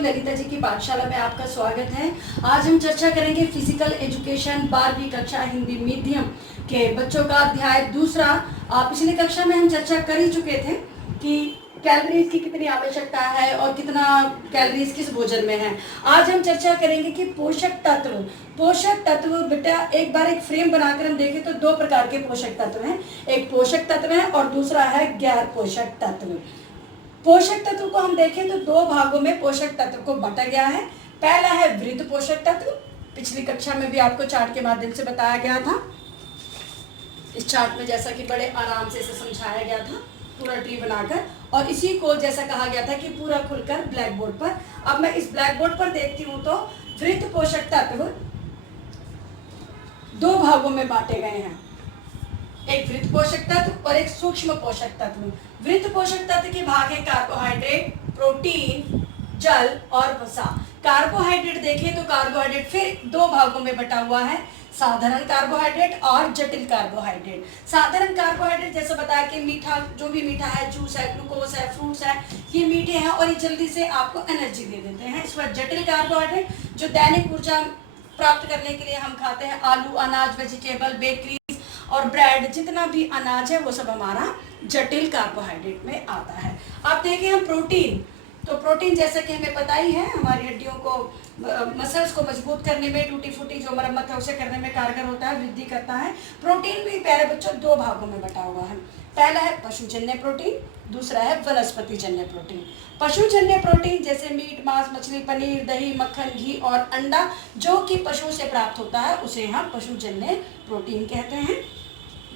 ललिता जी की पाठशाला में आपका स्वागत है। आज हम चर्चा करेंगे फिजिकल एजुकेशन 12वीं कक्षा हिंदी मीडियम के बच्चों का अध्याय दूसरा। पिछली कक्षा में हम चर्चा कर ही चुके थे कि कैलोरीज की कितनी आवश्यकता है और कितना कैलोरीज किस भोजन में है। आज हम चर्चा करेंगे कि पोषक तत्व बेटा एक बार एक फ्रेम बनाकर हम देखें तो दो प्रकार के पोषक तत्व हैं। एक पोषक तत्व है और दूसरा है गैर पोषक तत्व। पोषक तत्व को हम देखें तो दो भागों में पोषक तत्व को बांटा गया है। पहला है वृत्त पोषक तत्व, पिछली कक्षा में भी आपको चार्ट के माध्यम से बताया गया था। इस चार्ट में जैसा कि बड़े आराम से इसे समझाया गया था पूरा ट्री बनाकर, और इसी को जैसा कहा गया था कि पूरा खुलकर ब्लैक बोर्ड पर। अब मैं इस ब्लैक बोर्ड पर देखती हूं तो वृत्त पोषक तत्व दो भागों में बांटे गए हैं, एक वृत्त पोषक तत्व और एक सूक्ष्म पोषक तत्व। वृत्त पोषक तत्व के भाग है कार्बोहाइड्रेट, प्रोटीन, जल और वसा। कार्बोहाइड्रेट देखें तो कार्बोहाइड्रेट फिर दो भागों में बटा हुआ है, साधारण कार्बोहाइड्रेट और जटिल कार्बोहाइड्रेट। साधारण कार्बोहाइड्रेट जैसे बताया कि मीठा, जो भी मीठा है, जूस है, ग्लूकोज है, फ्रूट्स है, ये मीठे हैं और ये जल्दी से आपको एनर्जी दे देते हैं। इस पर जटिल कार्बोहाइड्रेट जो दैनिक ऊर्जा प्राप्त करने के लिए हम खाते हैं, आलू, अनाज, वेजिटेबल, बेकरी और ब्रेड, जितना भी अनाज है वो सब हमारा जटिल कार्बोहाइड्रेट में आता है। अब देखें हम प्रोटीन, तो प्रोटीन जैसा कि हमें पता ही है हमारी हड्डियों को, मसल्स को मजबूत करने में, टूटी फूटी जो मरम्मत है उसे करने में कारगर होता है, वृद्धि करता है। प्रोटीन भी प्यारे बच्चों दो भागों में बटा हुआ है। पहला है पशुजन्य प्रोटीन, दूसरा है वनस्पतिजन्य प्रोटीन। पशुजन्य प्रोटीन जैसे मीट, मांस, मछली, पनीर, दही, मक्खन, घी और अंडा जो कि पशु से प्राप्त होता है उसे हम पशुजन्य प्रोटीन कहते हैं।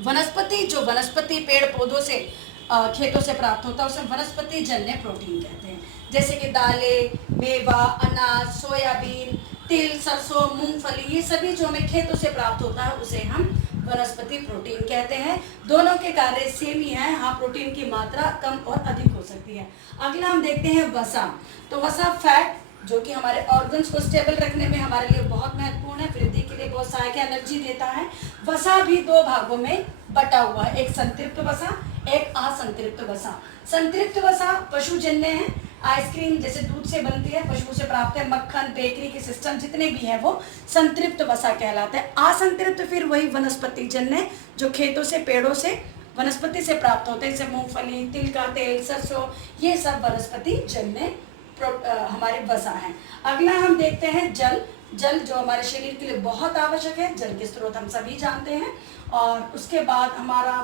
वनस्पति जो वनस्पति पेड़ पौधों से, खेतों से प्राप्त होता है उसे वनस्पति जन्य प्रोटीन कहते हैं। जैसे कि दालें, मेवा, अनाज, सोयाबीन, तिल, सरसों, मूंगफली, ये सभी जो हमें खेतों से प्राप्त होता है उसे हम वनस्पति प्रोटीन कहते हैं। दोनों के कार्य सेम ही हैं, हाँ प्रोटीन की मात्रा कम और अधिक हो सकती है। अगला हम देखते हैं वसा। तो वसा फैट जो कि हमारे ऑर्गन्स को स्टेबल रखने में हमारे लिए बहुत महत्वपूर्ण है, वृद्धि के लिए बहुत सहायक है, एनर्जी देता है। वसा भी दो भागों में बटा हुआ है, एक संतृप्त वसा, एक असंतृप्त वसा। संतृप्त वसा पशुजन्य है, आइसक्रीम जैसे दूध से बनती है, पशुओं से प्राप्त है, मक्खन, बेकरी के सिस्टम जितने भी हैं वो संतृप्त वसा कहलाते हैं। असंतृप्त फिर वही वनस्पति जन्य जो खेतों से, पेड़ों से, वनस्पति से प्राप्त होते हैं, जैसे मूंगफली, तिल का तेल, सरसों, ये सब वनस्पति जन्य हमारे वसा है। अगला हम देखते हैं जल। जल जो हमारे शरीर के लिए बहुत आवश्यक है, जल के स्रोत हम सभी जानते हैं। और उसके बाद हमारा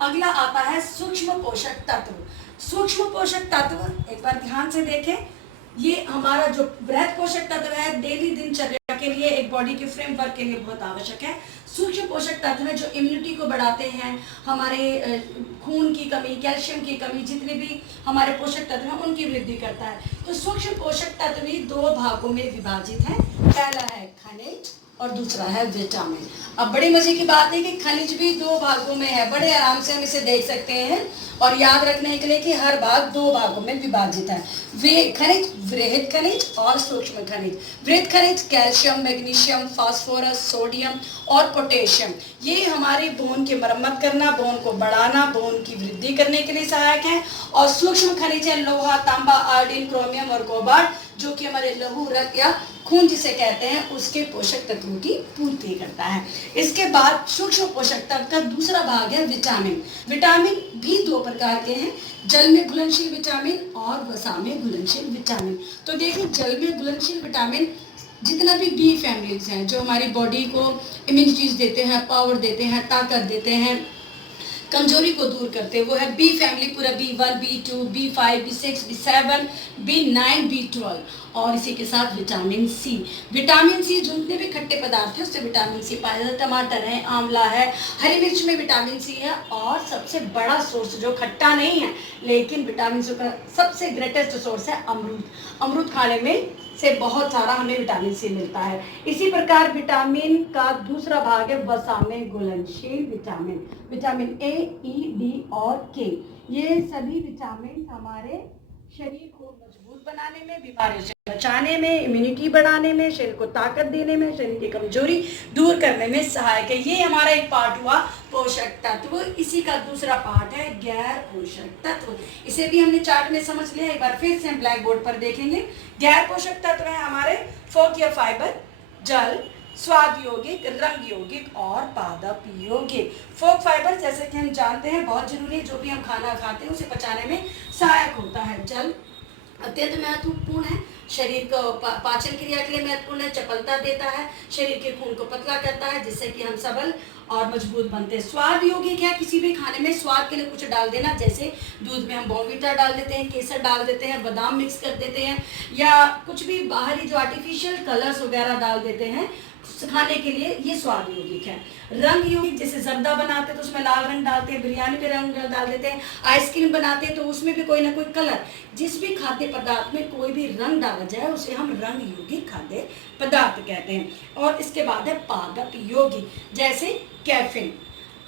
अगला आता है सूक्ष्म पोषक तत्व। सूक्ष्म पोषक तत्व एक बार ध्यान से देखें, ये हमारा जो बृहद पोषक तत्व है डेली दिनचर्या के लिए, एक बॉडी के फ्रेमवर्क के लिए बहुत आवश्यक है। सूक्ष्म पोषक तत्व है जो इम्यूनिटी को बढ़ाते हैं, हमारे खून की कमी, कैल्शियम की कमी, जितने भी हमारे पोषक तत्व हैं उनकी वृद्धि करता है। तो सूक्ष्म पोषक तत्व भी दो भागों में विभाजित है, पहला है खनिज और दूसरा है विटामिन। अब बड़ी मजे की बात है कि खनिज भी दो भागों में है, बड़े आराम से हम इसे देख सकते हैं और याद रखने के लिए कि हर भाग दो भागों में विभाजित है। वे खनिज, वृहद खनिज और सूक्ष्म खनिज। वृहद खनिज कैल्शियम, मैग्नीशियम, फास्फोरस, सोडियम और पोटेशियम, ये हमारी बोन की मरम्मत करना, बोन को बढ़ाना, बोन की वृद्धि करने के लिए सहायक है। और सूक्ष्म खनिज है लोहा, तांबा, आयोडीन, क्रोमियम और कोबाल्ट जो कि हमारे लहू, रक्त या खून जिसे कहते हैं उसके पोषक तत्वों की पूर्ति करता है। इसके बाद सूक्ष्म पोषक तत्व का दूसरा भाग है विटामिन। विटामिन भी दो प्रकार के हैं, जल में घुलनशील विटामिन और वसा में घुलनशील विटामिन। तो देखिए जल में घुलनशील विटामिन जितना भी बी फैमिलीज हैं जो हमारी बॉडी को इम्यूनिटीज देते हैं, पावर देते हैं, ताकत देते हैं, कमजोरी को दूर करते हैं, वो है बी फैमिली पूरा, B1, B2, B5, B6, B7, B9, B12 और इसी के साथ विटामिन सी। विटामिन सी जितने भी खट्टे पदार्थ हैं उससे विटामिन सी पाया जाता है। टमाटर है, आंवला है, हरी मिर्च में विटामिन सी है। और सबसे बड़ा सोर्स जो खट्टा नहीं है लेकिन विटामिन सी का सबसे ग्रेटेस्ट सोर्स है अमरूद। अमरूद खाने में से बहुत सारा हमें विटामिन सी मिलता है। इसी प्रकार विटामिन का दूसरा भाग है वसा में घुलनशील vitamin. Vitamin A, E, D और के, ये सभी विटामिन हमारे शरीर को मजबूत बनाने में, बीमारियों से बचाने में, इम्यूनिटी बढ़ाने में, शरीर को ताकत देने में, शरीर की कमजोरी दूर करने में सहायक है। ये हमारा एक पार्ट हुआ पोषक तत्व। इसी का दूसरा पार्ट है गैर पोषक तत्व। इसे भी हमने चार्ट में समझ लिया, एक बार फिर से हम ब्लैक बोर्ड पर देखेंगे। गैर पोषक तत्व है हमारे फोक या फाइबर, जल, स्वाद यौगिक, रंग यौगिक और पादप यौगिक। फोक फाइबर जैसे कि हम जानते हैं बहुत जरूरी है, जो भी हम खाना खाते हैं उसे पचाने में सहायक होता है। जल अत्यंत महत्वपूर्ण है, शरीर को पाचन क्रिया के लिए महत्वपूर्ण है, चपलता देता है, शरीर के खून को पतला करता है जिससे कि हम सबल और मजबूत बनते हैं। स्वाद यौगिक है, किसी भी खाने में स्वाद के लिए कुछ डाल देना, जैसे दूध में हम बॉर्नविटा डाल देते हैं, केसर डाल देते हैं, बादाम मिक्स कर देते हैं, या कुछ भी बाहरी जो आर्टिफिशियल कलर्स वगैरह डाल देते हैं खाने के लिए, ये स्वाद यौगिक है। रंग यौगिक, जैसे जर्दा बनाते हैं तो उसमें लाल रंग डालते हैं, बिरयानी में रंग डाल देते हैं, आइसक्रीम बनाते हैं तो उसमें भी कोई ना कोई कलर, जिस भी खाद्य पदार्थ में कोई भी रंग डाला जाए उसे हम रंग यौगिक खाद्य पदार्थ कहते हैं। और इसके बाद है पादप यौगिक, जैसे कैफीन।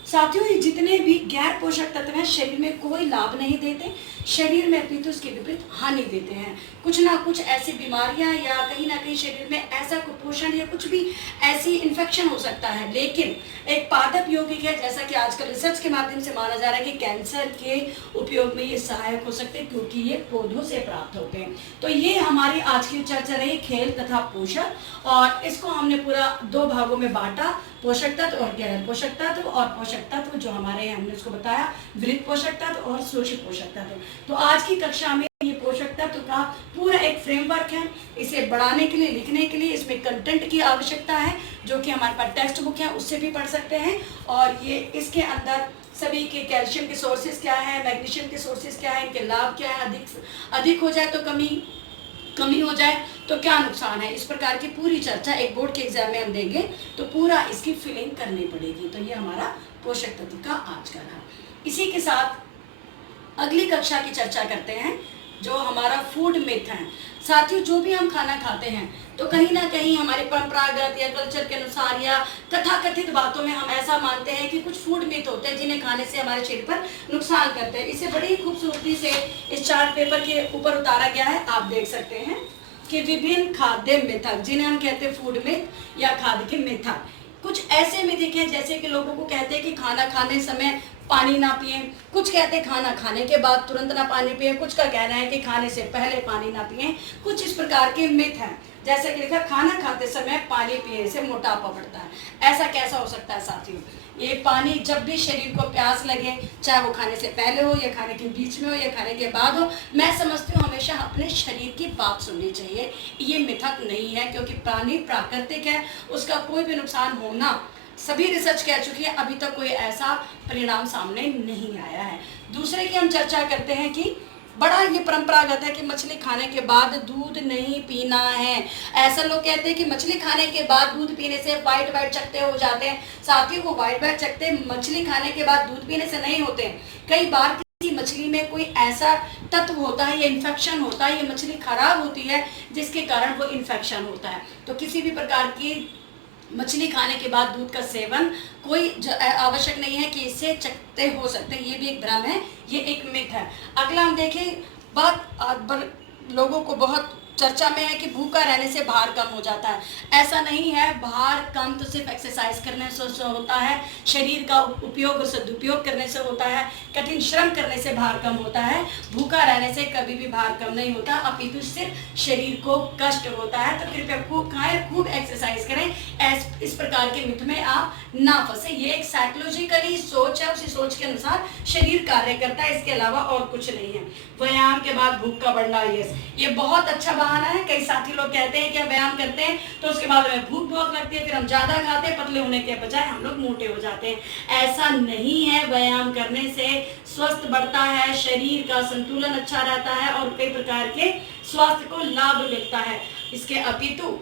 साथियों, ये जितने भी गैर पोषक तत्व हैं शरीर में कोई लाभ नहीं देते, शरीर में अपितु उसके विपरीत हानि देते हैं। कुछ ना कुछ ऐसी बीमारियां या कहीं ना कहीं शरीर में ऐसा कुपोषण या कुछ भी ऐसी इन्फेक्शन हो सकता है। लेकिन एक पादप यौगिक है, जैसा कि आजकल रिसर्च के माध्यम से माना जा रहा है कि कैंसर के उपयोग में ये सहायक हो सकते हैं क्योंकि ये पौधों से प्राप्त होते हैं। तो ये हमारी आज की चर्चा रही खेल तथा पोषण, और इसको हमने पूरा 2 भागों में बांटा, पोषक तत्व और गैर पोषक तत्व। और पोषक तत्व जो हमारे हमने उसको बताया वृत्त पोषक तत्व और सूक्ष्म पोषक तत्व। तो आज की कक्षा में ये पोषक तत्व का पूरा एक फ्रेमवर्क है। इसे बढ़ाने के लिए, लिखने के लिए इसमें कंटेंट की आवश्यकता है, जो कि हमारे पास टेक्स्ट बुक है उससे भी पढ़ सकते हैं। और ये इसके अंदर सभी के कैल्शियम के सोर्सेज क्या है, मैग्नीशियम के सोर्सेज क्या है, इनके लाभ क्या है, अधिक हो जाए तो कमी हो जाए तो क्या नुकसान है, इस प्रकार की पूरी चर्चा एक बोर्ड के एग्जाम में हम देंगे तो पूरा इसकी फिलिंग करनी पड़ेगी। तो ये हमारा पोषक तत्व का आज का रहा। इसी के साथ अगली कक्षा की चर्चा करते हैं जो हमारा फूड मिथ है। साथियों, जो भी हम खाना खाते हैं तो कहीं ना कहीं हमारे परंपरागत या कल्चर के अनुसार या तथाकथित बातों में हम ऐसा मानते हैं कि कुछ फूड मिथ होते हैं जिन्हें खाने से हमारे शरीर पर नुकसान करते हैं। इसे बड़ी खूबसूरती से इस चार्ट पेपर के ऊपर उतारा गया है, आप देख सकते हैं कि विभिन्न खाद्य मिथक, जिन्हें हम कहते हैं फूड मिथ या खाद्य के मिथक। कुछ ऐसे मिथक हैं जैसे कि लोगों को कहते हैं कि खाना खाने समय पानी ना पिए, कुछ कहते हैं खाना खाने के बाद तुरंत ना पानी पिए, कुछ का कहना है कि खाने से पहले पानी ना पिए। कुछ इस प्रकार के मिथ हैं, जैसे कि लिखा खाना खाते समय पानी पीने से मोटापा बढ़ता है। ऐसा कैसा हो सकता है साथियों? ये पानी जब भी शरीर को प्यास लगे, चाहे वो खाने से पहले हो या खाने के बीच में हो या खाने के बाद हो, मैं समझती हूँ हमेशा अपने शरीर की बात सुननी चाहिए। ये मिथक नहीं है क्योंकि पानी प्राकृतिक है, उसका कोई भी नुकसान होना सभी रिसर्च कह चुकी है, अभी तक कोई ऐसा परिणाम सामने नहीं आया है। दूसरे की हम चर्चा करते हैं कि बड़ा ये परंपरागत है कि मछली खाने के बाद दूध नहीं पीना है। ऐसा लोग कहते हैं कि मछली खाने के बाद दूध पीने से वाइट चकते हो जाते हैं। साथ ही वो वाइट चकते मछली खाने के बाद दूध पीने से नहीं होते। कई बार किसी मछली में कोई ऐसा तत्व होता है या इन्फेक्शन होता है, ये मछली खराब होती है जिसके कारण वो इन्फेक्शन होता है। तो किसी भी प्रकार की मछली खाने के बाद दूध का सेवन कोई आवश्यक नहीं है कि इससे चकते हो सकते हैं, ये भी एक भ्रम है, ये एक मिथ है। अगला हम देखें, बात लोगों को बहुत चर्चा में है कि भूखा रहने से भार कम हो जाता है। ऐसा नहीं है, भार कम तो सिर्फ एक्सरसाइज करने से होता है, शरीर का उपयोग और सदुपयोग करने से होता है, कठिन श्रम करने से भार कम होता है। भूखा रहने से कभी भी भार कम नहीं होता, अपितु सिर्फ शरीर को कष्ट होता है। तो कृपया खूब खाएं, खूब एक्सरसाइज करें, इस प्रकार के मिथ में आप ना फंसे। ये एक साइकोलॉजिकली सोच है, उसी सोच के अनुसार शरीर कार्य करता है, इसके अलावा और कुछ नहीं है। व्यायाम के बाद भूख का बढ़ना, ये बहुत अच्छा बहाना है। कई साथी लोग कहते हैं कि हम व्यायाम करते हैं तो उसके बाद हमें भूख बहुत लगती है, फिर हम ज्यादा खाते हैं, पतले होने के बजाय हम लोग मोटे हो जाते हैं। ऐसा नहीं है, व्यायाम करने से स्वस्थ बढ़ता है, शरीर का संतुलन अच्छा रहता है और कई प्रकार के स्वास्थ्य को लाभ मिलता है। इसके अपितु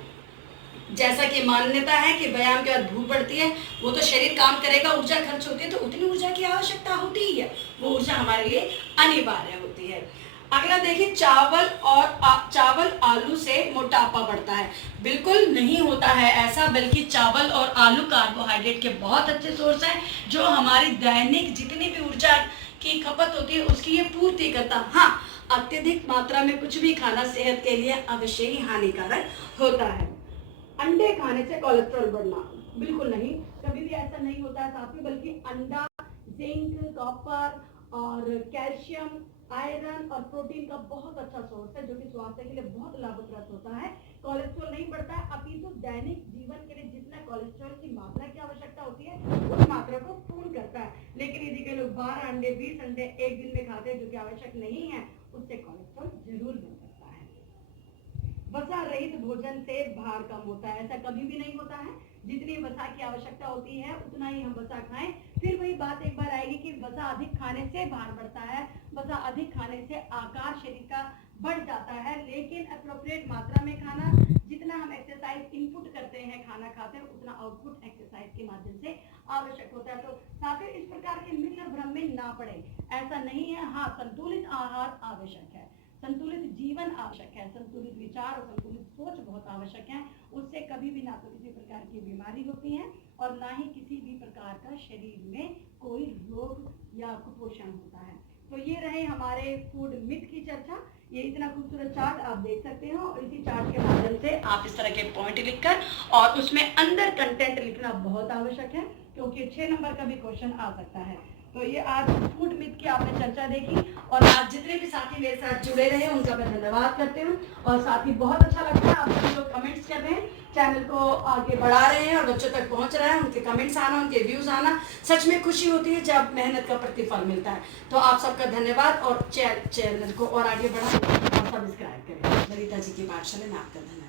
जैसा कि मान्यता है कि व्यायाम के बाद भूख बढ़ती है, वो तो शरीर काम करेगा, ऊर्जा खर्च होती है, तो उतनी ऊर्जा की आवश्यकता होती ही है, वो ऊर्जा हमारे लिए अनिवार्य होती है। अगला देखिए, चावल आलू से मोटापा बढ़ता है। बिल्कुल नहीं होता है ऐसा, बल्कि चावल और आलू कार्बोहाइड्रेट के बहुत अच्छे सोर्स हैं जो हमारी दैनिक जितनी भी ऊर्जा की खपत होती है उसकी ये पूर्ति करता। हाँ, अत्यधिक मात्रा में कुछ भी खाना सेहत के लिए अवश्य ही हानिकारक होता है। अंडे खाने से कोलेस्ट्रॉल बढ़ना बिल्कुल नहीं, कभी भी ऐसा नहीं होता है साथियों, बल्कि अंडा जिंक, कॉपर और कैल्शियम, आयरन और प्रोटीन का बहुत अच्छा सोर्स है, जो कि स्वास्थ्य के लिए बहुत लाभप्रद होता है। कोलेस्ट्रॉल नहीं बढ़ता है, अपितु दैनिक जीवन के लिए जितना कोलेस्ट्रॉल की मात्रा की आवश्यकता होती है उस मात्रा को पूर्ण करता है। लेकिन यदि के लोग 12 अंडे 20 अंडे एक दिन में खाते हैं, जो कि आवश्यक नहीं है, उससे कोलेस्ट्रॉल जरूर बढ़ सकता है। वसा रहित भोजन से भार कम होता है, ऐसा कभी भी नहीं होता है। जितनी वसा की आवश्यकता होती है उतना ही हम वसा खाएं। फिर वही बात एक बार आएगी कि वसा अधिक खाने से भार बढ़ता है, वसा अधिक खाने से आकार शरीर का बढ़ जाता है। लेकिन अप्रोप्रिएट मात्रा में खाना, जितना हम एक्सरसाइज इनपुट करते हैं खाना खाते हैं, उतना आउटपुट एक्सरसाइज के माध्यम से आवश्यक होता है। तो साथियों, इस प्रकार के मिथ्या भ्रम में ना पड़े, ऐसा नहीं है। हाँ, संतुलित आहार आवश्यक है, संतुलित जीवन आवश्यक है, संतुलित विचार और संतुलित सोच बहुत आवश्यक है। उससे कभी भी ना तो किसी प्रकार की बीमारी होती है और ना ही किसी भी प्रकार का शरीर में कोई रोग या कुपोषण होता है। तो ये रहे हमारे फूड मिथ की चर्चा। ये इतना खूबसूरत चार्ट आप देख सकते हो, और इसी चार्ट के माध्यम से आप इस तरह के पॉइंट लिखकर और उसमें अंदर कंटेंट लिखना बहुत आवश्यक है, क्योंकि 6 नंबर का भी क्वेश्चन आ सकता है। तो ये आज फूड मिथ की आपने चर्चा देखी, और आज जितने भी साथी मेरे साथ जुड़े रहे उनका मैं धन्यवाद करती हूँ। और साथी बहुत अच्छा लगता है, आप सभी लोग कमेंट्स कर रहे हैं, चैनल को आगे बढ़ा रहे हैं और बच्चों तक पहुंच रहा है, उनके कमेंट्स आना, उनके व्यूज आना, सच में खुशी होती है जब मेहनत का प्रतिफल मिलता है। तो आप सबका धन्यवाद, और चैनल को और आगे बढ़ाएं और सब्सक्राइब करें। ललिता जी की पाठशाला में आपका धन्यवाद।